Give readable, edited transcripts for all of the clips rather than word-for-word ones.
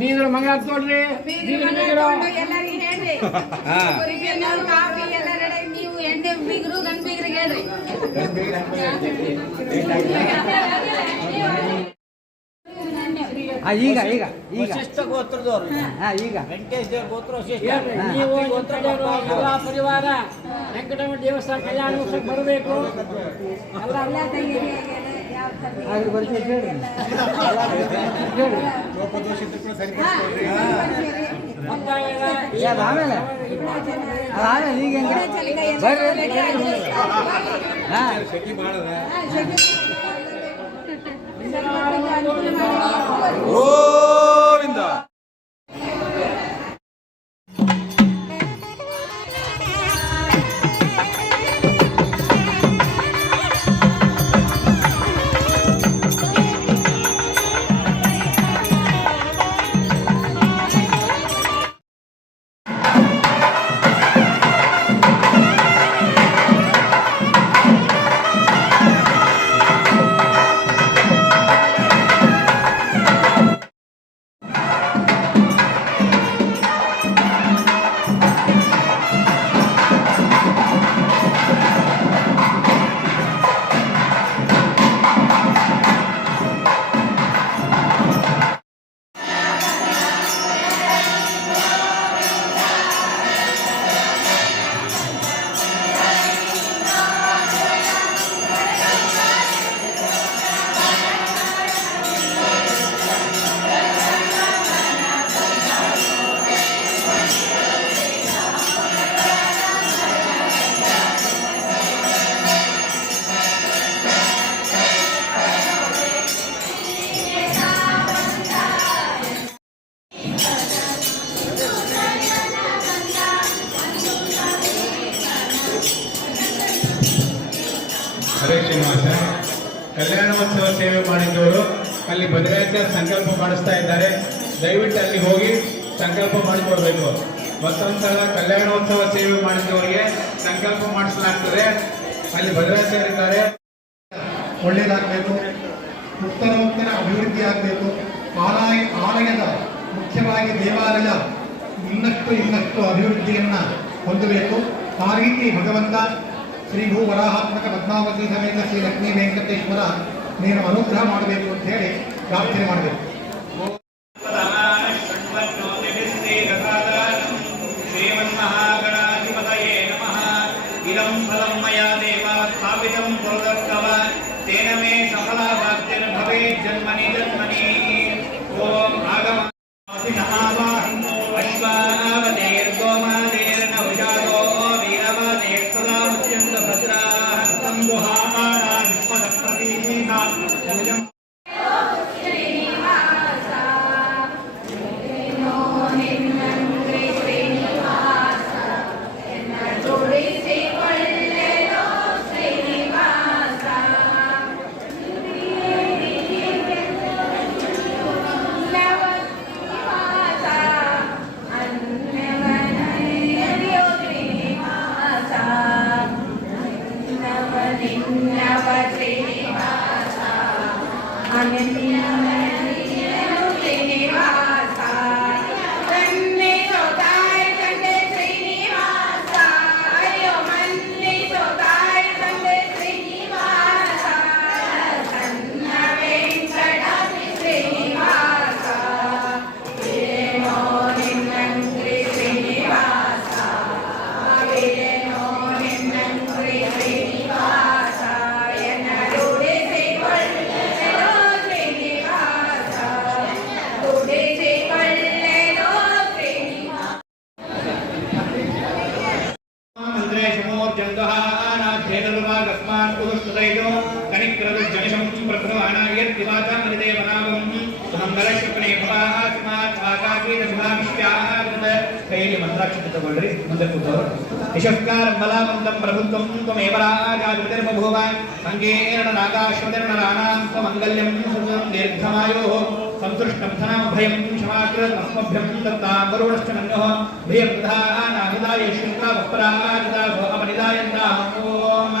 ಬೀಗರು ಮಂಗ ನೋಡ್ರಿ ಎಲ್ಲರಿಗೆ ಹೇಳ್ರಿ ಕಾಫಿ ಎಲ್ಲ ರೆಡಿ ನೀವು ಎಣ್ಣೆ ಬೀಗರು ಗಂಡ ಬೀಗರಿಗೆ ಹೇಳ್ರಿ ಈಗ ಈಗ ಈಗ ವಶಿಷ್ಠ ಗೋತ್ರದವರು ಈಗ ವೆಂಕಟೇಶ್ ದೇವ್ರ ಗೋತ್ರ ವಶಿಷ್ಠ ನೀವು ಗೋತ್ರದವರು ಎಲ್ಲ ಪರಿವಾರ ವೆಂಕಟರಮಣ ದೇವಸ್ಥಾನ ಕಲ್ಯಾಣ ಉತ್ಸವಕ್ಕೆ ಬರಬೇಕು ಆಮೇಲೆ ಈಗ ಬರ್ರಿ ಗೋವಿಂದ ಹರೇ ಶ್ರೀನಿವಾಸ ಕಲ್ಯಾಣೋತ್ಸವ ಸೇವೆ ಮಾಡಿದ್ದವರು ಅಲ್ಲಿ ಭದ್ರಾಚಾರ್ಯ ಸಂಕಲ್ಪ ಮಾಡಿಸ್ತಾ ಇದ್ದಾರೆ. ದಯವಿಟ್ಟು ಅಲ್ಲಿ ಹೋಗಿ ಸಂಕಲ್ಪ ಮಾಡಿಕೊಡ್ಬೇಕು. ಮತ್ತೊಂದು ಸಲ ಕಲ್ಯಾಣೋತ್ಸವ ಸೇವೆ ಮಾಡಿದವರಿಗೆ ಸಂಕಲ್ಪ ಮಾಡಿಸಲಾಗ್ತದೆ. ಅಲ್ಲಿ ಭದ್ರಾಚಾರ್ಯ ಇದ್ದಾರೆ. ಒಳ್ಳೆಯದಾಗಬೇಕು, ಉತ್ತರೋತ್ತರ ಅಭಿವೃದ್ಧಿ ಆಗಬೇಕು. ಆಲಯದ ಮುಖ್ಯವಾಗಿ ದೇವಾಲಯ ಇನ್ನಷ್ಟು ಅಭಿವೃದ್ಧಿಯನ್ನ ಹೊಂದಬೇಕು. ಆ ರೀತಿ ಭಗವಂತ ಶ್ರೀ ಭೂ ವರಾಹಾತ್ಮಕ ಪದ್ಮಾವತಿ ಸಮೇತ ಶ್ರೀ ಲಕ್ಷ್ಮೀ ವೆಂಕಟೇಶ್ವರ ನೀನು ಅನುಗ್ರಹ ಮಾಡಬೇಕು ಅಂತ ಹೇಳಿ ಪ್ರಾರ್ಥನೆ ಮಾಡಬೇಕು. ತಗೊಳ್ರಿ ಮುಂದೆ ಕೂತವರು ಯಶಸ್ಕಾರ ಬಲವಂತಂ ಪ್ರಭುತ್ವಂ ತ್ವಮೇವ ರಾಜಾಧಿಪತಿರ್ಬಭೂವ ಸಂಗೇರ್ಣ ನಾಗಾಶ್ವತಿರ್ಣ ರಾಣಾಂತ ಮಂಗಲ್ಯಂ ಸುತಂ ದೀರ್ಘಮಾಯೋಃ ಸಂತುಷ್ಟಂ ಧನಂ ಭಯಂ ಕ್ಷಮಾಕೃತಮಸ್ಮಭ್ಯಂ ದತ್ತಾಂ ವರುಣಶ್ಚ ನನ್ಯೋಃ ಭಯಪ್ರಧಾನಾಹಿತಾಯ ಶುಕ್ಲವಪರಾಜಿತಾಭೋ ಅಪನಿದಾಯಂತಾಂ ಓಂ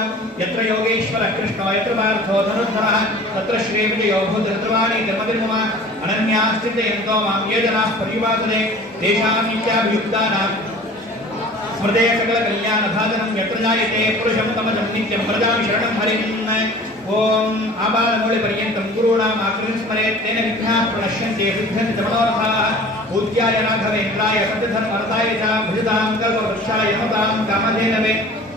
ಯತ್ರ ಯೋಗೇಶ್ವರ ಕೃಷ್ಣೋ ಯತ್ರ ಪಾರ್ಥೋ ಧನುರ್ಧರಃ ತತ್ರ ಶ್ರೀ ವಿಜಯೋ ಭೂತೃತವಾಣಿ ಧರ್ಮವಿರ್ಮಮ अनन्याश्चिन्तयन्तो मां ये जनाः पर्युपासते तेषां नित्याभियुक्तानां स्मृते सकलकल्याणभाजनं यत्र जायते पुरुषं तमजं नित्यं व्रजामि शरणं हरिम् ओम आबालमूलपर्यन्तं गुरूणाम् आकृतिं स्मरेत् तेन विघ्नाः प्रणश्यन्ते सिद्ध्यन्ति च मनोरथाः पूज्याय राघवेन्द्राय सत्यधर्मरताय च भुजतां कल्पवृक्षाय नमतां कामधेनवे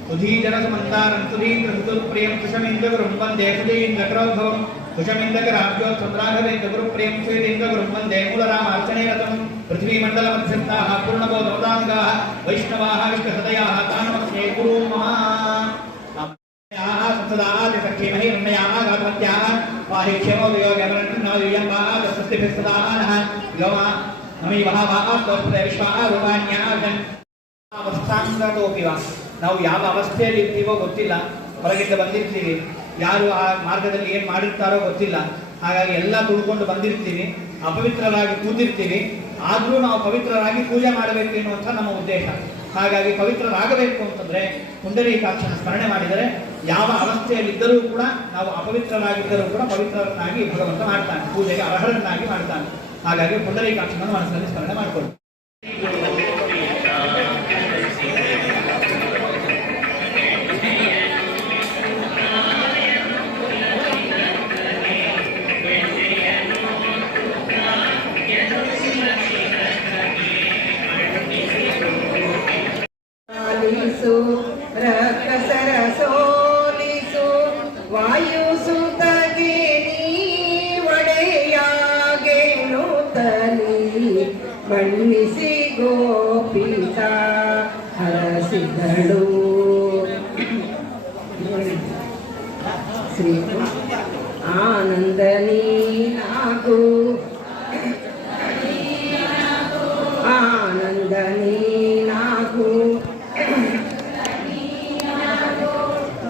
सुधीजनसुमन्तारं सुधीन्द्रसुतुप्रियं सुषमिन्द्रगुरुं वन्दे सुधीन्द्रकरौघवं सुषमिन्द्रकराभ्योत्सन्द्राघवेन्द्रगुरुप्रियं श्वेतेन्द्रगुरुं वन्दे मूलरामार्चने रतं पृथ्वीमण्डलमध्यस्थाः पूर्णबोधवदाङ्गाः वैष्णवाः विष्णुहृदयाः तानमस्ये गुरुं मम सत्सदादिसख्येमहि रम्याः गातवत्याः पाहि क्षेमो वियोगमरण्योयम्बाः स्वस्तिभिस्सदानः योमा नमी महाभास्तोस्पदे विश्वाः रूपाण्याजन् ಅವಸ್ಥಾಂಗತೋಪಿ ನಾವು ಯಾವ ಅವಸ್ಥೆಯಲ್ಲಿ ಇರ್ತೀವೋ ಗೊತ್ತಿಲ್ಲ, ಹೊರಗಿಂದ ಬಂದಿರ್ತೀವಿ, ಯಾರು ಆ ಮಾರ್ಗದಲ್ಲಿ ಏನು ಮಾಡಿರ್ತಾರೋ ಗೊತ್ತಿಲ್ಲ. ಹಾಗಾಗಿ ಎಲ್ಲ ತುಳ್ಕೊಂಡು ಬಂದಿರ್ತೀವಿ, ಅಪವಿತ್ರರಾಗಿ ಕೂತಿರ್ತೀವಿ. ಆದರೂ ನಾವು ಪವಿತ್ರರಾಗಿ ಪೂಜೆ ಮಾಡಬೇಕು ಎನ್ನುವಂಥ ನಮ್ಮ ಉದ್ದೇಶ. ಹಾಗಾಗಿ ಪವಿತ್ರರಾಗಬೇಕು ಅಂತಂದರೆ ಪುಂಡರೀಕಾಕ್ಷನ ಸ್ಮರಣೆ ಮಾಡಿದರೆ ಯಾವ ಅವಸ್ಥೆಯಲ್ಲಿದ್ದರೂ ಕೂಡ ನಾವು ಅಪವಿತ್ರರಾಗಿದ್ದರೂ ಕೂಡ ಪವಿತ್ರರನ್ನಾಗಿ ಭಗವಂತ ಮಾಡ್ತಾನೆ, ಪೂಜೆಗೆ ಅರ್ಹರನ್ನಾಗಿ ಮಾಡ್ತಾನೆ. ಹಾಗಾಗಿ ಪುಂಡರೀಕಾಕ್ಷನ ಮನಸ್ಸಿನಲ್ಲಿ ಸ್ಮರಣೆ ಮಾಡಿಕೊಳ್ಳಿ. ರಕ್ಕಸರ ಸೋಲಿಸು ವಾಯುಸುತಗೆ ನೀ ಒಡೆಯಾಗೆನು ತಲಿ ಬಣ್ಣಿಸಿ ಗೋಪಿತ ಹರಸಿದಳು. ಶ್ರೀ ಆನಂದ ನೀನಾಗು ಆನಂದ ನೀನಾಗು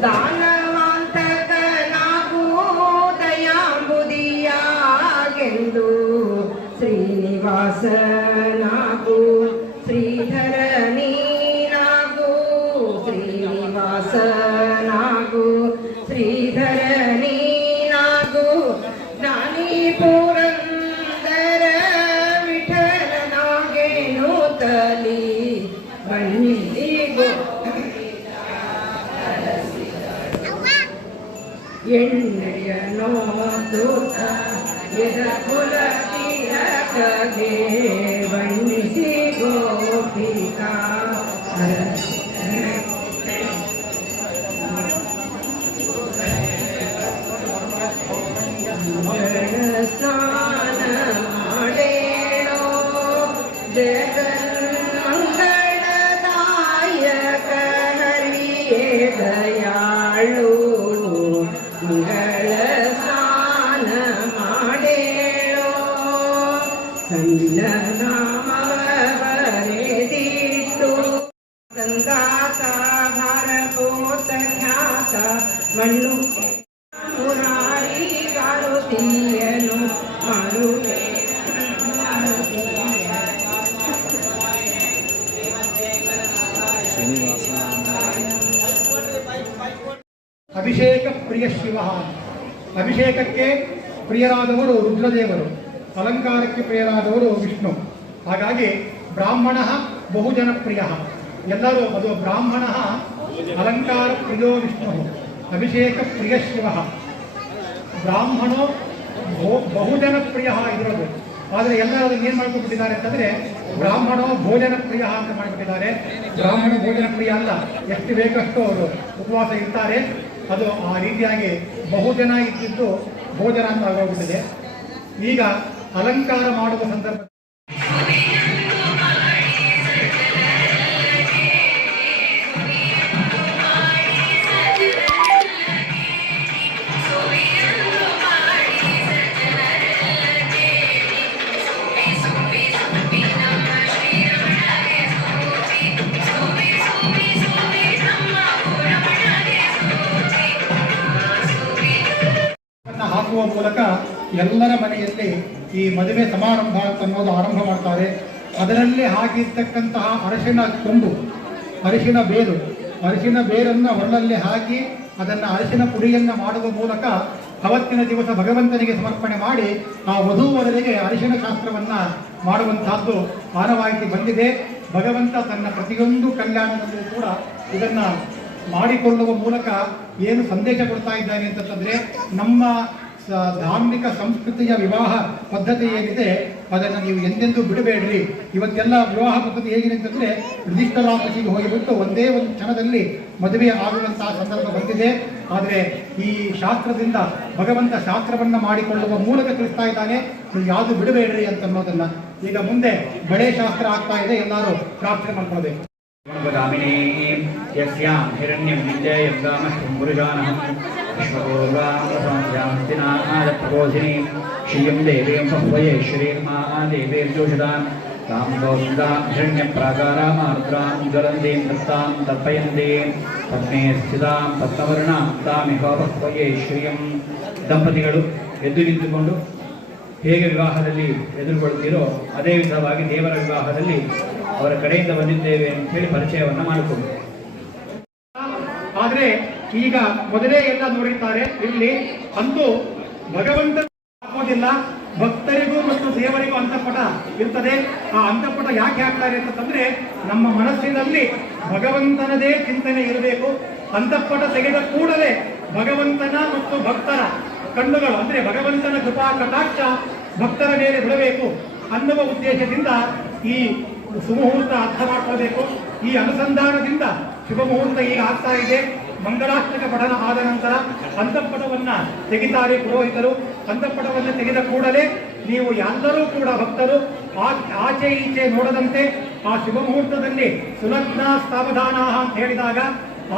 ದಾನವಾಂತಕನಾಗೂ ದಯಾಂಬುದಿಯಾಗೆಂದು ಶ್ರೀನಿವಾಸನಾಗೂ ಶ್ರೀಧರ ನೀನಾಗೂ ಶ್ರೀನಿವಾಸನಾಗೂ ಶ್ರೀಧರ ನೀನಾಗೂ ಜ್ಞಾನಿ ಪುರಂದರ ವಿಠಲನಾಗೇನು ತಲಿ ಬಣ್ಣಿಸಿಗೋ ಎಣ್ಣೆಯನೋ ದೂತ ಎದ ಕುಲ ತೀರಕಗೆ ಬಣ್ಣಿಸಿ ಗೋಪಿಕಾ ಸ್ನಾನ ಮಾಡೇಣೋ ಜಗನ್ಮಂಗಳದಾಯಕ ಹರಿಯೇ ದಯಾಳು ಮಂಗಳ ಸ್ನಾನ ಮಾಡೇಳೋ ಸಣ್ಣ ನಾಮವ ಬರೆದಿಟ್ಟು ಸಂಗಾತ ಭಾರತೋತ ಖ್ಯಾತ ಮಣ್ಣು ಮುರಾರಿ ಗಾರುತಿಯನು ಮಾರುವೆ ಅಭಿಷೇಕ ಪ್ರಿಯ ಶಿವ. ಅಭಿಷೇಕಕ್ಕೆ ಪ್ರಿಯರಾದವರು ರುದ್ರದೇವರು, ಅಲಂಕಾರಕ್ಕೆ ಪ್ರಿಯರಾದವರು ವಿಷ್ಣು. ಹಾಗಾಗಿ ಬ್ರಾಹ್ಮಣ ಬಹುಜನ ಪ್ರಿಯ, ಎಲ್ಲರೂ ಅದು ಬ್ರಾಹ್ಮಣ ಅಲಂಕಾರ ಪ್ರಿಯೋ ವಿಷ್ಣು, ಅಭಿಷೇಕ ಪ್ರಿಯ ಶಿವ. ಬ್ರಾಹ್ಮಣೋ ಬಹುಜನ ಪ್ರಿಯ ಇರೋದು, ಆದರೆ ಎಲ್ಲರೂ ಅದನ್ನು ಏನು ಮಾಡ್ಕೊಂಡ್ಬಿಟ್ಟಿದ್ದಾರೆ ಅಂತಂದರೆ ಬ್ರಾಹ್ಮಣೋ ಭೋಜನ ಪ್ರಿಯ ಅಂತ ಮಾಡಿಬಿಟ್ಟಿದ್ದಾರೆ. ಬ್ರಾಹ್ಮಣ ಭೋಜನ ಪ್ರಿಯ ಅಲ್ಲ, ಎಷ್ಟು ಬೇಕಷ್ಟು ಅವರು ಉಪವಾಸ ಇರ್ತಾರೆ. ಅದು ಆ ರೀತಿಯಾಗಿ ಬಹುಜನ ಇದ್ದಿದ್ದು ಭೋಜನ ಅಂತ ಆಗೋಗ್ಬಿಟ್ಟಿದೆ. ಈಗ ಅಲಂಕಾರ ಮಾಡುವ ಸಂದರ್ಭ ಹಾಕುವ ಮೂಲಕ ಎಲ್ಲರ ಮನೆಯಲ್ಲಿ ಈ ಮದುವೆ ಸಮಾರಂಭ ಅನ್ನೋದು ಆರಂಭ ಮಾಡ್ತಾರೆ. ಅದರಲ್ಲಿ ಹಾಕಿರ್ತಕ್ಕಂತಹ ಅರಿಶಿನ ಕೊಂಬು, ಅರಿಶಿನ ಬೇರು, ಅರಿಶಿನ ಬೇರನ್ನು ಒಳ್ಳಲ್ಲಿ ಹಾಕಿ ಅದನ್ನು ಅರಿಶಿನ ಪುಡಿಯನ್ನು ಮಾಡುವ ಮೂಲಕ ಅವತ್ತಿನ ದಿವಸ ಭಗವಂತನಿಗೆ ಸಮರ್ಪಣೆ ಮಾಡಿ ಆ ವಧೂವರರಿಗೆ ಅರಿಶಿಣ ಶಾಸ್ತ್ರವನ್ನ ಮಾಡುವಂತಹದ್ದು ಆನವಾಯಿತಿ ಬಂದಿದೆ. ಭಗವಂತ ತನ್ನ ಪ್ರತಿಯೊಂದು ಕಲ್ಯಾಣದಲ್ಲೂ ಕೂಡ ಇದನ್ನ ಮಾಡಿಕೊಳ್ಳುವ ಮೂಲಕ ಏನು ಸಂದೇಶ ಕೊಡ್ತಾ ಇದ್ದಾನೆ ಅಂತಂದ್ರೆ, ನಮ್ಮ ಧಾರ್ಮಿಕ ಸಂಸ್ಕೃತಿಯ ವಿವಾಹ ಪದ್ಧತಿ ಏನಿದೆ ಅದನ್ನು ನೀವು ಎಂದೆಂದೂ ಬಿಡಬೇಡ್ರಿ. ಇವತ್ತೆಲ್ಲ ವಿವಾಹ ಪದ್ಧತಿ ಹೇಗಿದೆ ಅಂತಂದ್ರೆ, ರಿಜಿಸ್ಟರ್ ಆಫೀಸಿಗೆ ಹೋಗಿಬಿಟ್ಟು ಒಂದೇ ಒಂದು ಕ್ಷಣದಲ್ಲಿ ಮದುವೆ ಆಗುವಂತಹ ಸಂದರ್ಭ ಬಂದಿದೆ. ಆದರೆ ಈ ಶಾಸ್ತ್ರದಿಂದ ಭಗವಂತ ಶಾಸ್ತ್ರವನ್ನ ಮಾಡಿಕೊಳ್ಳುವ ಮೂಲಕ ತಿಳಿಸ್ತಾ ಇದ್ದಾನೆ, ನೀವು ಯಾವುದು ಬಿಡಬೇಡ್ರಿ ಅಂತ ಅನ್ನೋದನ್ನ. ಈಗ ಮುಂದೆ ಬಳೆ ಶಾಸ್ತ್ರ ಆಗ್ತಾ ಇದೆ, ಎಲ್ಲರೂ ಪ್ರಾರ್ಥನೆ ಮಾಡ್ಕೊಳ್ಬೇಕು. ಯಸ್ಯಾಂ ಹಿರಣ್ಯಂ ವಿದ್ಯೆಯಂ ಗಾಮಶ್ವಂ ಪುರುಷಾನಹಂ ವಿಶ್ವಗೋಗಾಮೃತಾಂತ್ಯಾಮೃತಿನಾದಪ್ರಬೋಧಿನಿ ಶ್ರಿಯಂ ದೇವೀಂ ಬಹ್ವಯೇ ಶ್ರೀರ್ಮಾ ದೇವೀರ್ಜೋಷದಾಂ ತಾಂ ಗೌರ್ಗಾಂ ಹಿರಣ್ಯಂ ಪ್ರಾಕಾರಾಮಾರ್ದ್ರಾಂ ಜ್ವಲಂತೀಂ ದತ್ತಾಂ ತರ್ಪಯಂತೀಂ ಪದ್ಮೇ ಸ್ಥಿತಾಂ ಪದ್ಮವರ್ಣಾಂ ತಾಮಿಹ ಬಹ್ವಯೇ ಶ್ರಿಯಂ. ದಂಪತಿಗಳು ಎದ್ದು ನಿಂತುಕೊಂಡು ಹೇಗೆ ವಿವಾಹದಲ್ಲಿ ಎದುರುಗೊಳ್ತೀರೋ ಅದೇ ವಿಧವಾಗಿ ದೇವರ ವಿವಾಹದಲ್ಲಿ ಅವರ ಕಡೆಯಿಂದ ಬಂದಿದ್ದೇವೆ ಅಂತ ಹೇಳಿ ಪರಿಚಯವನ್ನು ಮಾಡಿಕೊಂಡು, ಆದ್ರೆ ಈಗ ಮೊದಲೇ ಎಲ್ಲ ನೋಡಿರ್ತಾರೆ. ಇಲ್ಲಿ ಅಂತೂ ಭಗವಂತ ಹಾಕೋದಿಲ್ಲ, ಭಕ್ತರಿಗೂ ಮತ್ತು ದೇವರಿಗೂ ಅಂತಃಪಟ ಇರ್ತದೆ. ಆ ಅಂತಃಪಟ ಯಾಕೆ ಹಾಕ್ತಾರೆ ಅಂತಂದ್ರೆ, ನಮ್ಮ ಮನಸ್ಸಿನಲ್ಲಿ ಭಗವಂತನದೇ ಚಿಂತನೆ ಇರಬೇಕು. ಅಂತಃಪಟ ತೆಗೆದ ಕೂಡಲೇ ಭಗವಂತನ ಮತ್ತು ಭಕ್ತರ ಕಣ್ಣುಗಳು ಅಂದ್ರೆ ಭಗವಂತನ ಕೃಪಾ ಕಟಾಕ್ಷ ಭಕ್ತರ ಮೇಲೆ ಬಿಡಬೇಕು ಅನ್ನುವ ಉದ್ದೇಶದಿಂದ ಈ ಸುಮುಹೂರ್ತ ಅರ್ಥ ಮಾಡ್ಕೊಳ್ಬೇಕು. ಈ ಅನುಸಂಧಾನದಿಂದ ಶುಭ ಮುಹೂರ್ತ ಈಗ ಆಗ್ತಾ ಇದೆ. ಮಂಗಳಾಷ್ಟಕ ಪಠನ ಆದ ನಂತರ ಅಂತಃಪಟವನ್ನ ತೆಗಿತಾರೆ ಪುರೋಹಿತರು. ಅಂತಃಪಟವನ್ನು ತೆಗೆದ ಕೂಡಲೇ ನೀವು ಎಲ್ಲರೂ ಕೂಡ ಭಕ್ತರು ಆಚೆ ಈಚೆ ನೋಡದಂತೆ ಆ ಶುಭ ಮುಹೂರ್ತದಲ್ಲಿ ಸುಲಗ್ನ ಸಾವಧಾನ ಅಂತ ಹೇಳಿದಾಗ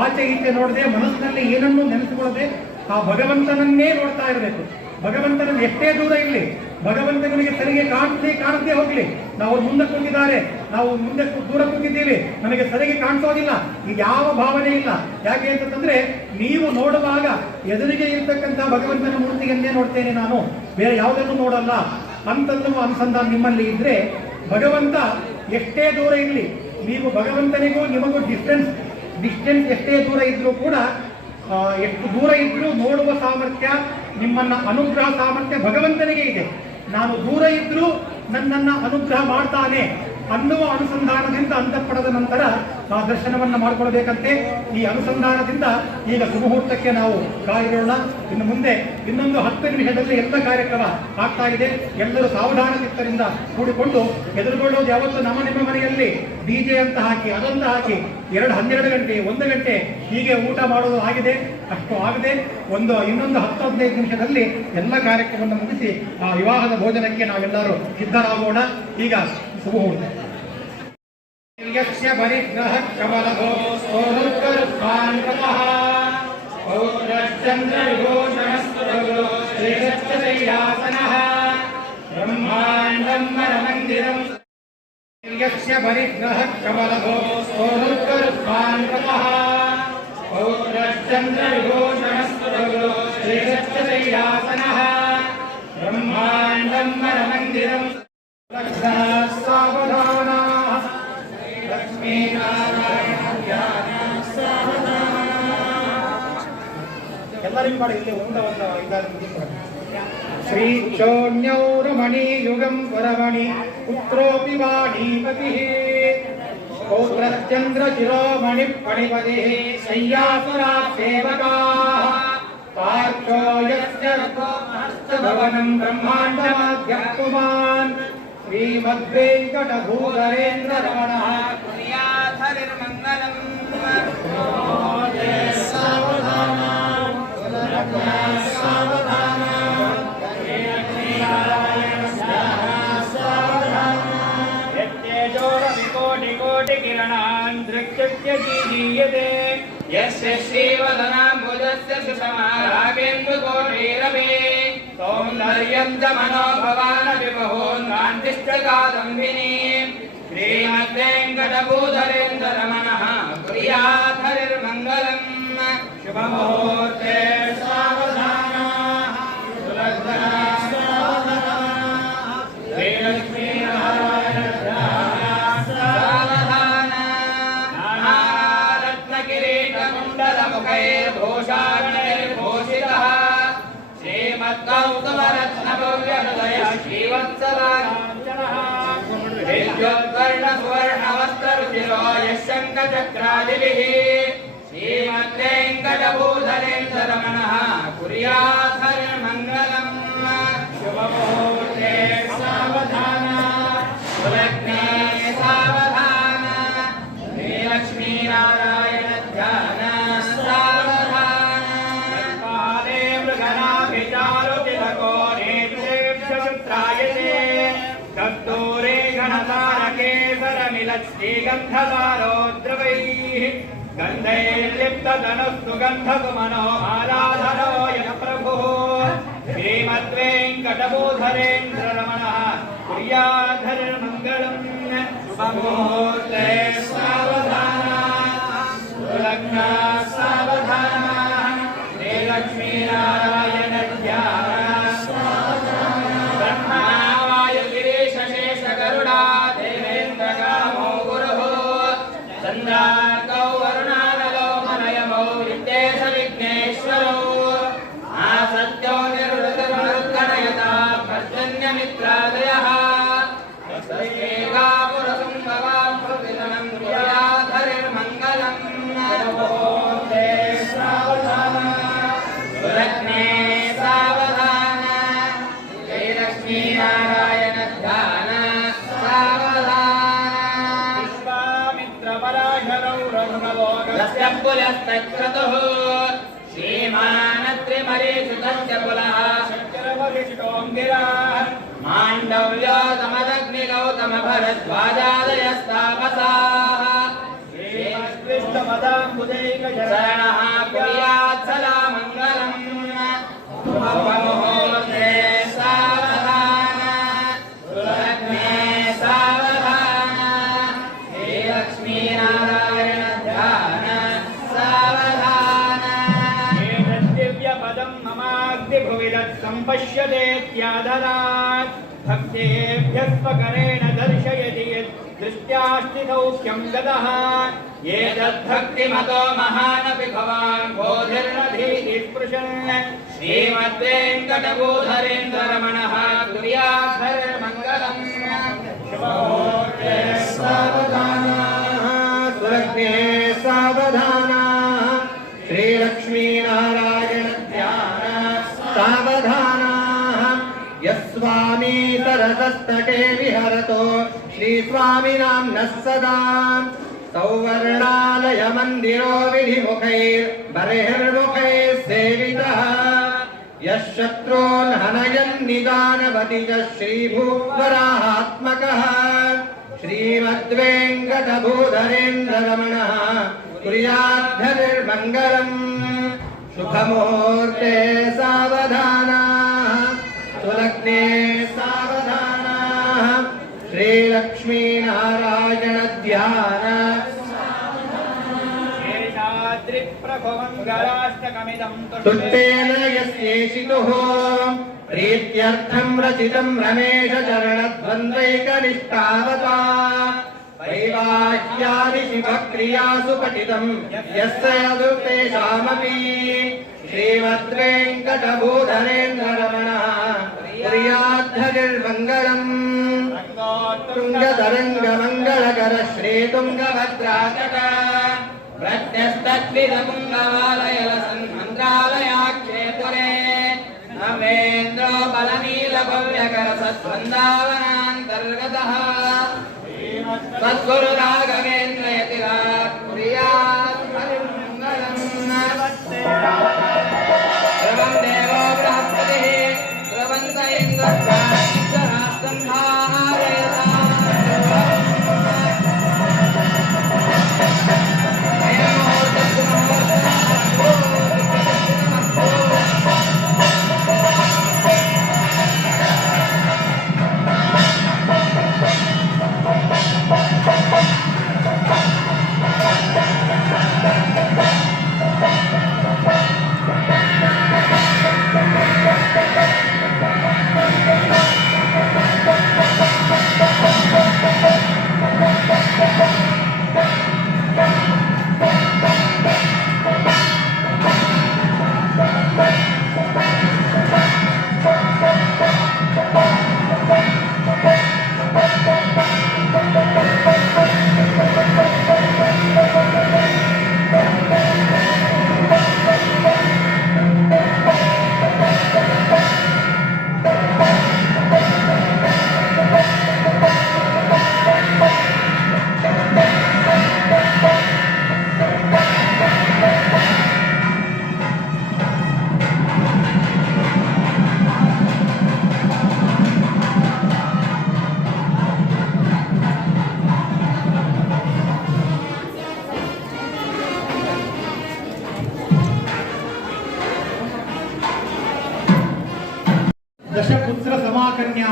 ಆಚೆ ಈಚೆ ನೋಡದೆ ಮನಸ್ಸಿನಲ್ಲಿ ಏನನ್ನೂ ನೆನೆಸಿಕೊಳ್ಳದೆ ಆ ಭಗವಂತನನ್ನೇ ನೋಡ್ತಾ ಇರಬೇಕು. ಭಗವಂತನನ್ನು ಎಷ್ಟೇ ದೂರ ಇರಲಿ, ಭಗವಂತನಿಗೆ ಸರಿಗೆ ಕಾಣದೇ ಹೋಗ್ಲಿ, ನಾವು ಮುಂದೆ ಕೂತಿದ್ದಾರೆ, ನಾವು ಮುಂದೆ ದೂರ ಕೂತಿದ್ದೀವಿ, ನನಗೆ ಸರಿಗೆ ಕಾಣಿಸೋದಿಲ್ಲ, ಈಗ ಯಾವ ಭಾವನೆ ಇಲ್ಲ. ಯಾಕೆ ಅಂತಂದ್ರೆ, ನೀವು ನೋಡುವಾಗ ಎದುರಿಗೆ ಇರ್ತಕ್ಕಂಥ ಭಗವಂತನ ಮೂರ್ತಿಯನ್ನೇ ನೋಡ್ತೇನೆ ನಾನು, ಬೇರೆ ಯಾವುದನ್ನು ನೋಡಲ್ಲ ಅಂತನ್ನುವ ಅನುಸಂಧಾನ ನಿಮ್ಮಲ್ಲಿ ಇದ್ರೆ ಭಗವಂತ ಎಷ್ಟೇ ದೂರ ಇರಲಿ, ನೀವು ಭಗವಂತನಿಗೂ ನಿಮಗೂ ಡಿಸ್ಟೆನ್ಸ್ ಎಷ್ಟೇ ದೂರ ಇದ್ರೂ ಕೂಡ ಎಷ್ಟು ದೂರ ಇದ್ರೂ ನೋಡುವ ಸಾಮರ್ಥ್ಯ, ನಿಮ್ಮನ್ನ ಅನುಗ್ರಹ ಸಾಮರ್ಥ್ಯ ಭಗವಂತನಿಗೆ ಇದೆ. ನಾನು ದೂರ ಇದ್ರೂ ನನ್ನನ್ನು ಅನುಗ್ರಹ ಮಾಡ್ತಾನೆ ಅನ್ನುವ ಅನುಸಂಧಾನದಿಂದ ಅಂತಃಪಡದ ನಂತರ ಆ ದರ್ಶನವನ್ನ ಮಾಡಿಕೊಳ್ಬೇಕಂತೆ. ಈ ಅನುಸಂಧಾನದಿಂದ ಈಗ ಸುಮುಹೂರ್ತಕ್ಕೆ ನಾವು ಕಾಯಿರೋಣ. ಇನ್ನು ಮುಂದೆ ಇನ್ನೊಂದು 10 ನಿಮಿಷದಲ್ಲಿ ಎಲ್ಲ ಕಾರ್ಯಕ್ರಮ ಆಗ್ತಾ ಇದೆ. ಎಲ್ಲರೂ ಸಾವಧಾನ ಚಿತ್ತರಿಂದ ಕೂಡಿಕೊಂಡು ಎದುರುಗೊಳ್ಳೋದು ಯಾವತ್ತು ನಮ್ಮ ನಿಮ್ಮ ಮನೆಯಲ್ಲಿ ಡಿಜೆ ಅಂತ ಹಾಕಿ ಅದೊಂದು ಹಾಕಿ 12 ಗಂಟೆ 1 ಗಂಟೆ ಹೀಗೆ ಊಟ ಮಾಡೋದು ಆಗಿದೆ. ಅಷ್ಟು ಆಗದೆ ಇನ್ನೊಂದು 10-15 ನಿಮಿಷದಲ್ಲಿ ಎಲ್ಲ ಕಾರ್ಯಕ್ರಮವನ್ನು ಮುಗಿಸಿ ಆ ವಿವಾಹದ ಭೋಜನಕ್ಕೆ ನಾವೆಲ್ಲರೂ ಸಿದ್ಧರಾಗೋಣ. ಈಗ ಸುಮುಹೂರ್ತ. ಯಸ್ಯ ಪರಿಗ್ರಹ ಕಮಲೋ ಸೋನುರ್ಗರ್ಭಾನ್ ತತಃ ಪೌತ್ರಶ್ಚಂದ್ರ ವಿಭೂಷಣಸ್ತುಭೋ ಶ್ರೀರಕ್ಷಸೈಲಾಸನಃ ಬ್ರಹ್ಮಾಂಡಂ ವರಮಂದಿರಂ. ಯಸ್ಯ ಪರಿಗ್ರಹ ಕಮಲೋ ಸೋನುರ್ಗರ್ಭಾನ್ ತತಃ ಪೌತ್ರಶ್ಚಂದ್ರ ವಿಭೂಷಣಸ್ತುಭೋ ಶ್ರೀರಕ್ಷಸೈಲಾಸನಃ ಬ್ರಹ್ಮಾಂಡಂ ವರಮಂದಿರಂ. ಸಾವಧಾನ ಎಲ್ಲರಿಗೂ ಮಾಡಿ ಇಲ್ಲಿ ಶ್ರೀ ಚೋಣ್ಯೌ ರಮಣೀ ಯುಗಂ ವರಮಣಿ ಪುತ್ರೋಪಿ ವಾಣೀಪತಿ ಪೌತ್ರಶ್ಚಂದ್ರ ಶಿರೋಮಣಿ ಪಣಿಪತಿ ಶಯ್ಯಾಸುರಾ ಸೇವಕಾ ಪಾರ್ಥೋ ಯಸ್ಯ ಭವನಂ ಬ್ರಹ್ಮಾಂಡಮಾಧ್ಯಂ ಪುಮಾನ್ ಶ್ರೀಮದ್ವೆಂಕಟಭೂಧರೇಂದ್ರ ರಮಣಃ ಪ್ರಿಯಾಧರಿರ್ಮಂಗಲಂ. ಕೋಟಿಕಿರಣಾನ್ ದೃಕ್ಷ್ಯ ಜೀಯತೆ ಯಸ್ಯ ಶ್ರೀವದನಾಂಬುಜಸ್ಯ ಸುಷಮಾರಾಗೇಂದು ಕೋಟಿರವೇ ಸೌಂದರ್ಯಂ ಚ ಮನೋಭವಾನ ವಿಭವೋನ್ ಕಾಂತಿಶ್ಚ ಕಾದಂಬಿನಿ ಶ್ರೀಮದ್ವೆಂಕಟಭೂಧರೇಂದ್ರ ರಮಣಃ ಪ್ರಿಯಾಧರಿರ್ಮಂಗಲಂ. ಶುಭಮುಹೂರ್ತೆ ಸಾವಧಾನ ಶ್ರೀ प्रद्योत्वर्णसुवर्णवस्त्ररुचिरो यशङ्खचक्रादिभिः श्रीमद्वेङ्कटभूधरेन्द्ररमणः कुर्याद्धर्मङ्गलम् शुभमुहूर्ते सावधान सुलग्ने सावधान श्रीलक्ष्मीनारायण ध्यान सावधान काले मृगणाभिचारुतिलको नेत्रेभ्यशुत्रायते कस्तूरे गणतारकेसरमिलश्रीगन्धसारोद्रवैः गन्धैर्लिप्तधनुस्तु गन्धसुमनो मालाधरो यः प्रभुः श्रीमद्वेङ्कटभूधरेन्द्ररमणः कुर्याद्धर्मङ्गलम् शुभमुहूर्ते सावधान सुलग्ना सावधान श्रीलक्ष्मीनारायण ध्यान ब्रह्मा वायुगिरीशेष गरुडा देवेन्द्रगामो गुरुः चन्द्रार्कौ वरुणानलो मनयमो विद्येश विघ्नेश्वरो आसत्यो निरुद्धमरुद्गणयता पर्जन्यमित्रादयः तस्यैकापुरसुन्दवाप्रतिदनं कुर्याद्धरिर्मङ्गलम् शुभमुहूर्ते सावधान सुलग्ने सावधान श्रीलक्ष्मीनारायण ध्यान सावधान विश्वामित्रपराशरौ रघुनवोगस्य पुलस्तक्रतुः श्रीमानत्रिमरीसुतस्य पुलः शक्तिरवरिष्ठोऽङ्गिराः माण्डव्यो तमदग्निगौतमभरद्वाजादयस्तापसाः श्रीकृष्णपदाम्बुजैकशरणः कुर्यात् सदा मङ्गलम् शुभमुहूर्ते सावधान सुलग्ने सावधान श्रीलक्ष्मीनारायण ध्यान सावधान दिव्यपदं ममाग्निभुवि सम्पश्यतेत्यादरात् भक्तेभ्यः स्वकरेण दर्शयति यत् दृष्ट्यास्तिसौख्यं गतः एतद्भक्तिमतो महानपि भवान् बोधिर्नधीति स्पृशन् श्रीमद्वेङ्कटभूधरेन्द्ररमणः कुर्याद्धर्मङ्गलम् शुभमुहूर्ते सावधान सुलग्ने सावधान श्रीलक्ष्मीनारायण ध्यान सावधान यस्वामी तरसस्तटे विहरतो श्रीस्वामिनां नः सदा सौवर्णालय मन्दिरो विधिमुखैर्बर्हिर्मुखैः सेवितः यः शत्रून् हनयन् निदानवति च श्रीभूवराहात्मकः श्रीमद्वेङ्कटभूधरेन्द्ररमणः कुर्याद्धरिर्मङ्गलम् शुभमुहूर्ते सावधान सुलग्ने सावधान श्रीलक्ष्मीनारायण ध्यान तुष्टेन यस्येषितुः प्रीत्यर्थं रचितं रमेशचरणद्वन्द्वैकनिष्ठावता वैवाह्यादिशिवक्रियासु पठितं यस्य यदुतेषामपि श्रीमद्वेङ्कटभूधरेन्द्ररमणः कुर्याद्धरिर्मङ्गलम् तुङ्गतरङ्गमङ्गलकर श्रीतुङ्गभद्रातट प्रत्यस्तद्विदपुङ्गवालयलसन्मन्त्रालयाक्षेत्रे नवेन्द्रोपलनीलभव्यकर सद्वृन्दावनान्तर्गतः सद्गुरुराघवेन्द्रयतिरात् कुर्याद्धरिर्मङ्गलम् ध्रुवं देवो बृहस्पतिः ध्रुवन्त इन्द्रश्च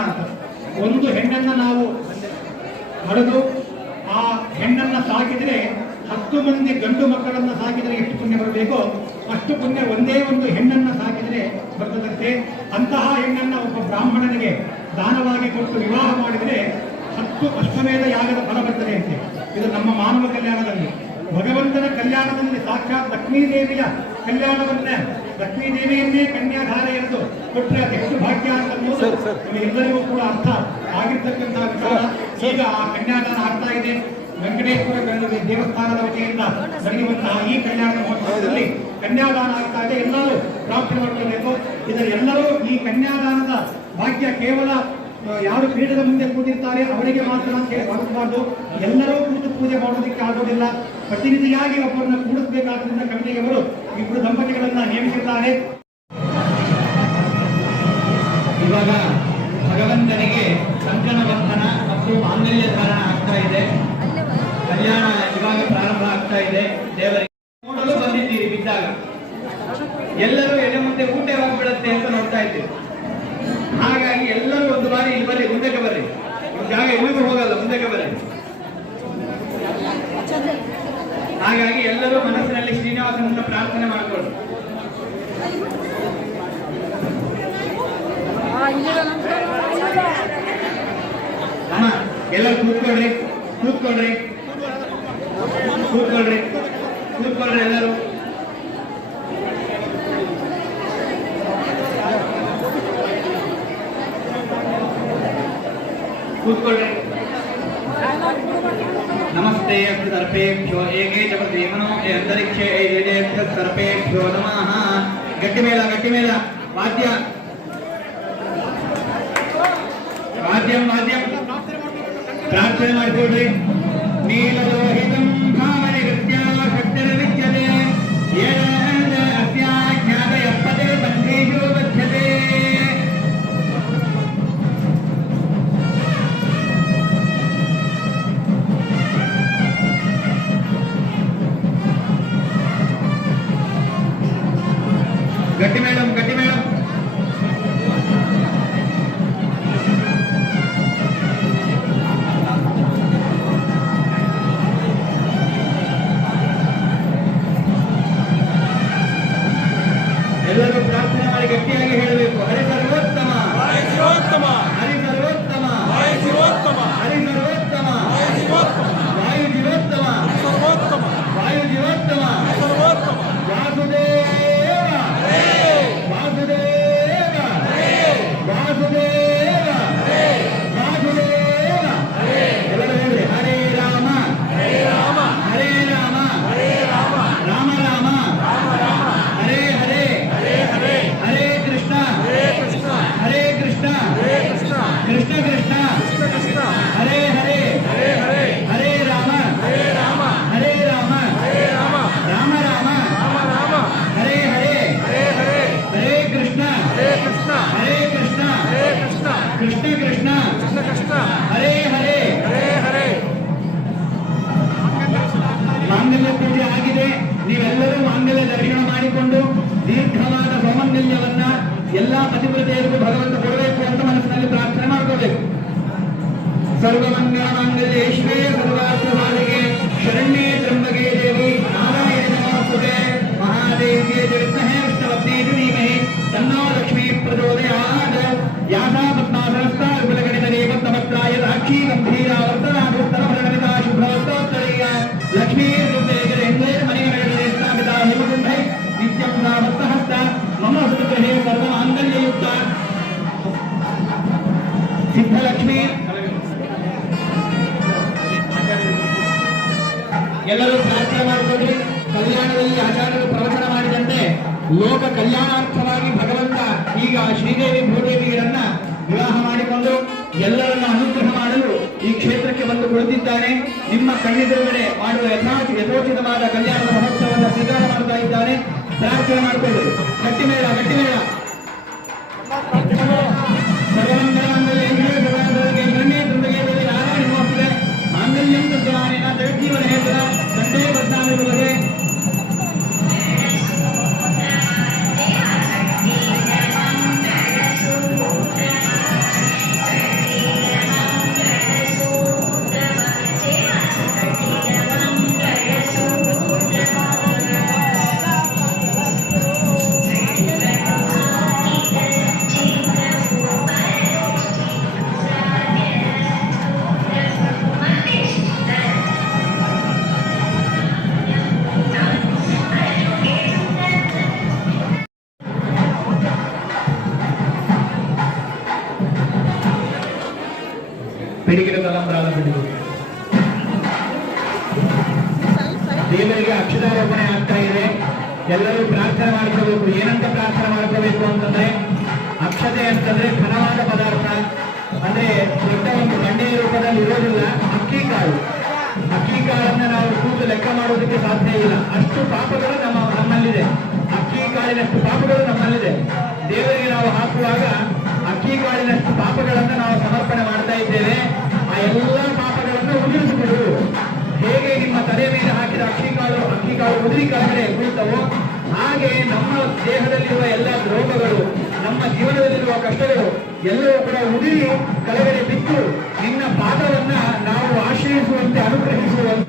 ಅಂತ. ಒಂದು ಹೆಣ್ಣನ್ನ ನಾವು ಹಡೆದು ಆ ಹೆಣ್ಣನ್ನ ಸಾಕಿದರೆ 10 ಮಂದಿ ಗಂಡು ಮಕ್ಕಳನ್ನ ಸಾಕಿದರೆ ಎಷ್ಟು ಪುಣ್ಯ ಬರಬೇಕೋ ಅಷ್ಟು ಪುಣ್ಯ ಒಂದೇ ಒಂದು ಹೆಣ್ಣನ್ನ ಸಾಕಿದರೆ ಬರ್ತದಂತೆ. ಅಂತಹ ಹೆಣ್ಣನ್ನ ಒಬ್ಬ ಬ್ರಾಹ್ಮಣನಿಗೆ ದಾನವಾಗಿ ಕೊಟ್ಟು ವಿವಾಹ ಮಾಡಿದರೆ 10 ಅಶ್ವಮೇಧ ಯಾಗದ ಫಲ ಬರ್ತದೆ ಅಂತೆ. ಇದು ನಮ್ಮ ಮಾನವ ಕಲ್ಯಾಣದಲ್ಲಿ. ಭಗವಂತನ ಕಲ್ಯಾಣದಲ್ಲಿ ಸಾಕ್ಷಾತ್ ಲಕ್ಷ್ಮೀದೇವಿಯ ಕಲ್ಯಾಣವನ್ನ, ಲಕ್ಷ್ಮೀದೇವಿಯನ್ನೇ ಕನ್ಯಾಧಾರ ಎಂದು ಕೊಟ್ಟರೆ ಅದೆಷ್ಟು ಭಾಗ್ಯ ಅಂತ ನಮಗೆಲ್ಲರಿಗೂ ಕೂಡ ಅರ್ಥ ಆಗಿರ್ತಕ್ಕಂತಹ ವಿಚಾರ. ಈಗ ಆ ಕನ್ಯಾದಾನ ಆಗ್ತಾ ಇದೆ. ವೆಂಕಟೇಶ್ವರ ದೇವಸ್ಥಾನದ ವತಿಯಿಂದ ನಡೆಯುವಂತಹ ಈ ಕಲ್ಯಾಣ ಮಹೋತ್ಸವದಲ್ಲಿ ಕನ್ಯಾದಾನ ಆಗ್ತಾ ಇದೆ. ಎಲ್ಲರೂ ಪ್ರಾರ್ಥನೆ ಮಾಡಬೇಕು. ಇದರೆಲ್ಲರೂ ಈ ಕನ್ಯಾದಾನದ ಭಾಗ್ಯ ಕೇವಲ ಯಾರು ಪೀಠದ ಮುಂದೆ ಕೂತಿರ್ತಾರೆ ಅವರಿಗೆ ಮಾತ್ರ ಅಂತ ಹೇಳಿ ಮಾಡಬಾರ್ದು. ಎಲ್ಲರೂ ಕೂತು ಪೂಜೆ ಮಾಡೋದಕ್ಕೆ ಆಗೋದಿಲ್ಲ. ಪ್ರತಿನಿಧಿಯಾಗಿ ಒಬ್ಬರನ್ನ ಕೂಡಿಸಬೇಕಾದ್ರಿಂದ ಕಮಿಟಿಯವರು ಇಬ್ಬರು ದಂಪತಿಗಳನ್ನ ನೇಮಿಸಿದ್ದಾರೆ. ಇವಾಗ ಭಗವಂತನಿಗೆ ಕಂಕಣ ಬಂಧನ ಮತ್ತು ಮಾಂಗಲ್ಯ ಧಾರಣ ಆಗ್ತಾ ಇದೆ. ಕಲ್ಯಾಣ ಇವಾಗ ಪ್ರಾರಂಭ ಆಗ್ತಾ ಇದೆ. ದೇವರಿಗೆ ನೋಡಲು ಬಂದಿದ್ದೀರಿ. ಬಿದ್ದಾಗ ಎಲ್ಲರೂ ಎಲೆ ಮುಂದೆ ಊಟ ಯಾವಾಗ ಬಿಡುತ್ತೆ ಅಂತ ನೋಡ್ತಾ ಇದ್ದೀವಿ. ಹಾಗಾಗಿ ಎಲ್ಲರೂ ಒಂದು ಬಾರಿ ಇಲ್ಲಿ ಬರ್ರಿ, ಮುಂದಕ್ಕೆ ಬರ್ರಿ. ಜಾಗ ಎಲ್ಲಿಗೂ ಹೋಗಲ್ಲ, ಮುಂದಕ್ಕೆ ಬರ್ರಿ. ಹಾಗಾಗಿ ಎಲ್ಲರೂ ಮನಸ್ಸಿನಲ್ಲಿ ಶ್ರೀನಿವಾಸನನ್ನು ಪ್ರಾರ್ಥನೆ ಮಾಡಿಕೊಳ್ಳಿ. ಅಮ್ಮ ಎಲ್ಲರೂ ಕೂತ್ಕೊಳ್ರಿ, ಕೂತ್ಕೊಳ್ರಿ, ಕೂತ್ಕೊಳ್ರಿ, ಕೂತ್ಕೊಳ್ರಿ ಎಲ್ಲರೂ. ಕೂತ್ಕೊಳ್ಳಿ. ನಮಸ್ತೆ ಸರ್ಪೇಭ್ಯೋ ಏಕೆ ಜಪದೇವನೋ ಅಂತರಿಕ್ಷೇ ಸರ್ಪೇಭ್ಯೋ ನಮಃ. ಗಟ್ಟಿ ಮೇಳ, ಗಟ್ಟಿ ಮೇಳ, ವಾದ್ಯ ವಾದ್ಯಂ ವಾದ್ಯಂ. ಪ್ರಾರ್ಥನೆ ಮಾಡಿಕೊಡ್ರಿ. ನೀಲಲೋಹಿತಂ ಭಾವನೆ ಕೃತ್ಯ ಶಕ್ತಿರ್ವಿಚ್ಯತೆ ಯೇನ ಅಸ್ಯಾಜ್ಞಾತ ಯಪ್ಪತೆ ಬಂಧೇಷು ಬಧ್ಯತೆ. ಗಟ್ಟಿ ಮೇಡಮ್, ಗಟ್ಟಿ ಮೇಡಮ್. ಎಲ್ಲರೂ ಪ್ರಾರ್ಥನೆ ಮಾಡಿ ಗಟ್ಟಿಯಾಗಿ ಹೇಳಬೇಕು. ಹರಿ ಸರ್ವೋತ್ತಮ, ಹರಿ ಸರ್ವೋತ್ತಮ, ಹರಿ ಸರ್ವೋತ್ತಮ, ಹರಿ ಸರ್ವೋತ್ತಮ, ಹರಿ ಸರ್ವೋತ್ತಮ, ವಾಯು ಜೀವೋತ್ತಮ, ಸರ್ವೋತ್ತಮ, ವಾಯು ಜೀವೋತ್ತಮ, ಸರ್ವೋತ್ತಮ, ವಾಸುದೇವ, ವಾಸುದೇವ, ವಾಸುದೇವ, ವಾಸುದೇವ. ಎಲ್ಲರೂ ಹೇಳಿ ಹರೇ ರಾಮ, ಹರೇ ರಾಮ, ಹರೇ ರಾಮ, ಹರೇ ರಾಮ, ರಾಮ ರಾಮ, ರಾಮ ರಾಮ, ಹರೇ ಹರೇ, ಹರೇ ಹರೇ, ಹರೇ ಕೃಷ್ಣ, ಹರೇ ಕೃಷ್ಣ, ಹರೇ ಕೃಷ್ಣ, ಹರೇ ಕೃಷ್ಣ, ಕೃಷ್ಣ ಕೃಷ್ಣ, ಕೃಷ್ಣ ಕೃಷ್ಣ, ಹರೇ ಹರೇ, ಹರೇ ಹರೇ, ಹರೇ ರಾಮ, ಹರೇ ರಾಮ, ಹರೇ ರಾಮ, ಹರೇ ರಾಮ, ರಾಮ ರಾಮ, ರಾಮ ರಾಮ, ಹರೇ ಹರೇ, ಹರೇ ಹರೇ, ಹರೇ ಕೃಷ್ಣ, ಹರೇ ಕೃಷ್ಣ, ಹರೇ ಕೃಷ್ಣ, ಹರೇ ಕೃಷ್ಣ, ಕೃಷ್ಣ ಕೃಷ್ಣ, ಕೃಷ್ಣ ಕೃಷ್ಣ, ಹರೇ ಹರೇ, ಹರೇ ಹರೇ. ಮಾಂಗಲ್ಯ ಪೂಜೆ ಆಗಿದೆ. ನೀವೆಲ್ಲರೂ ಮಾಂಗಲ್ಯ ದರ್ಶನ ಮಾಡಿಕೊಂಡು ದೀರ್ಘವಾದ ಸೌಮಂಗಲ್ಯವನ್ನ ಎಲ್ಲಾ ಪತಿವ್ರತೆಯರಿಗೂ ಭಗವಂತ ಕೊಡಬೇಕು ಅಂತ ಮನಸ್ಸಿನಲ್ಲಿ ಪ್ರಾರ್ಥನೆ ಮಾಡ್ಕೋಬೇಕು. ಸರ್ವಮಂಗಳ ಮಾಂಗಲ್ಯ ಶಿವೇ ಸರ್ವಾರ್ಥ ಸಾಧಿಕೆ ಶರಣ್ಯೇ ತ್ರ್ಯಂಬಕೆ ದೇವಿ ನಾರಾಯಣಿ ನಮೋಸ್ತುತೆ ಮಹಾದೇವಿಯೇ ಜಗತ್ಮಹೇ ವಿಷ್ಣುವತ್ನೇ ಧೀಮಹಿ ತನ್ನೋ ಲಕ್ಷ್ಮೀ ಪ್ರಚೋದಯಾತ್. ಯಾಸಾ ಪದ್ಮಾಸನಸ್ಥಾ ವಿಪುಲಗಣಿತರೇವ ತಮತ್ರಾಯ ಸಾಕ್ಷಿ ಗಂಭೀರಾವರ್ತನಾಭೂಸ್ತರಭರಣಮಿತಾ ಶುಭ್ರವಸ್ತೋತ್ತರೀಯ ಲಕ್ಷ್ಮೀರ್ಯುಕ್ತೇಂದ್ರೇ ಮಣಿಗಣಗಣೇ ಸ್ಥಾಪಿತಾ ಹಿಮಕುಂಭೈ ನಿತ್ಯಂ ಸಾವತ್ತಹಸ್ತ ಮಮ ಹಸ್ತಗೃಹೇ ಸರ್ವಮಾಂಗಲ್ಯಯುಕ್ತ ಸಿದ್ಧಲಕ್ಷ್ಮೀ. ಎಲ್ಲರೂ ಪ್ರಾರ್ಥನೆ ಮಾಡಿಕೊಂಡ್ರಿ. ಕಲ್ಯಾಣದಲ್ಲಿ ಆಚಾರ್ಯರು ಪ್ರವಚನ ಮಾಡಿದಂತೆ ಲೋಕ ಕಲ್ಯಾಣಾರ್ಥವಾಗಿ ಭಗವಂತ ಈಗ ಶ್ರೀದೇವಿ ಭೂದೇವಿಯರನ್ನ ವಿವಾಹ ಮಾಡಿಕೊಂಡು ಎಲ್ಲರನ್ನ ಅನುಗ್ರಹ ಮಾಡಲು ಈ ಕ್ಷೇತ್ರಕ್ಕೆ ಬಂದು ಕುಳಿತಿದ್ದಾನೆ. ನಿಮ್ಮ ಕಣ್ಣಿದುರುಗಡೆ ಮಾಡುವ ಯಥೋಚಿತವಾದ ಕಲ್ಯಾಣದ ಮಹೋತ್ಸವವನ್ನು ಸ್ವೀಕಾರ ಮಾಡ್ತಾ ಇದ್ದಾನೆ. ಪ್ರಾರ್ಥನೆ ಮಾಡಿಕೊಳ್ಳಿ. ಗಟ್ಟಿ ಮೇಳ, ಗಟ್ಟಿ ಮೇಳ. ಮಾಂಗಲ್ಯಂ ತದ್ವಾನೇನ ಜಗಜ್ಜೀವನ ಹೇತುನ ಕಂಠೇ ಬದ್ಧಾಮಿ ಬಲಗೆ. పిడికిల తలంబ్రాల పిడుగు. ದೇವರಿಗೆ ಅಕ್ಷರಾರೋಪಣೆ ಆಗ್ತಾ ಇದೆ. ಎಲ್ಲರೂ ಪ್ರಾರ್ಥನೆ ಮಾಡ್ಕೋಬೇಕು. ಏನಂತ ಪ್ರಾರ್ಥನೆ ಮಾಡ್ಕೋಬೇಕು ಅಂತಂದ್ರೆ, ಅಕ್ಷತೆ ಅಂತಂದ್ರೆ ಘನವಾದ ಪದಾರ್ಥ, ಅಂದ್ರೆ ದೊಡ್ಡ ಒಂದು ಬಂಡೆಯ ರೂಪದಲ್ಲಿ ಇರೋದಿಲ್ಲ. ಅಕ್ಕಿ ಕಾಳು, ಅಕ್ಕಿ ಕಾಳನ್ನ ನಾವು ಕೂತು ಲೆಕ್ಕ ಮಾಡೋದಕ್ಕೆ ಸಾಧ್ಯ ಇಲ್ಲ. ಅಷ್ಟು ಪಾಪಗಳು ನಮ್ಮಲ್ಲಿದೆ. ಅಕ್ಕಿ ಕಾಳಿನಷ್ಟು ಪಾಪಗಳು ನಮ್ಮಲ್ಲಿದೆ. ದೇವರಿಗೆ ನಾವು ಹಾಕುವಾಗ ಅಕ್ಕಿ ಕಾಳಿನಷ್ಟು ಪಾಪಗಳನ್ನು ನಾವು ಸಮರ್ಪಣೆ ಮಾಡ್ತಾ ಇದ್ದೇವೆ. ಆ ಎಲ್ಲ ಪಾಪಗಳನ್ನು ಉದುರಿಸಿಬಿಡು. ಹೇಗೆ ನಿಮ್ಮ ತಲೆ ಮೇಲೆ ಹಾಕಿದ ಅಕ್ಕಿ ಕಾಳು ಉದುರಿ ಕೆಳಗಡೆ ಬೀಳ್ತವೋ, ಹಾಗೆ ನಮ್ಮ ದೇಹದಲ್ಲಿರುವ ಎಲ್ಲ ರೋಗಗಳು, ನಮ್ಮ ಜೀವನದಲ್ಲಿರುವ ಕಷ್ಟಗಳು ಎಲ್ಲವೂ ಕೂಡ ಉದುರಿ ಕೆಳಗಡೆ ಬಿದ್ದು ನಿನ್ನ ಪಾದವನ್ನ ನಾವು ಆಶ್ರಯಿಸುವಂತೆ ಅನುಗ್ರಹಿಸುವಂತೆ